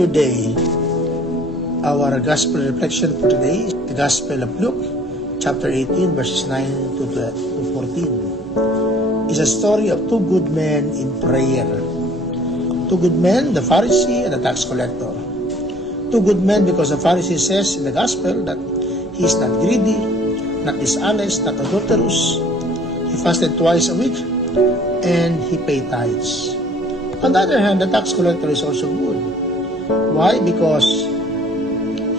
good day. Our gospel reflection for today is the Gospel of Luke, chapter 18, verses 9 to 14. It's a story of two good men in prayer. Two good men, the Pharisee and the tax collector. Two good men because the Pharisee says in the gospel that he is not greedy, not dishonest, not adulterous. He fasted twice a week and he paid tithes. On the other hand, the tax collector is also good. Why? Because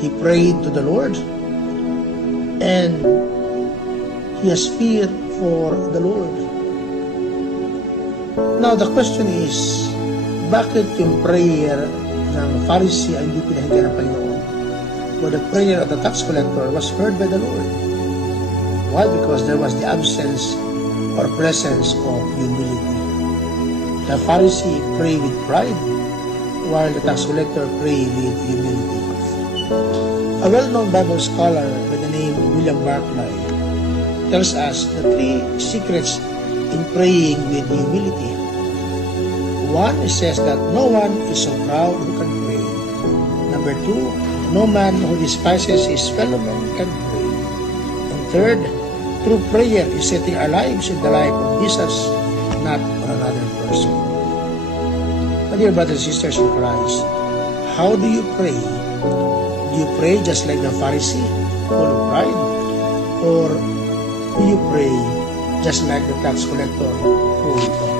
he prayed to the Lord and he has fear for the Lord. Now, the question is, bakit yung prayer ng Pharisee ay hindi pinahinggan ng Panginoon? Where the prayer of the tax collector was heard by the Lord. Why? Because there was the absence or presence of humility. The Pharisee prayed with pride, while the tax collector prayed with humility. A well-known Bible scholar by the name William Barclay tells us the three secrets in praying with humility. One, it says that no one is so proud who can pray. Number two, no man who despises his fellow man can pray. And third, true prayer is setting our lives in the life of Jesus, not on another person. My dear brothers and sisters in Christ, how do you pray? Do you pray just like the Pharisee, full of pride? Or do you pray just like the tax collector, full of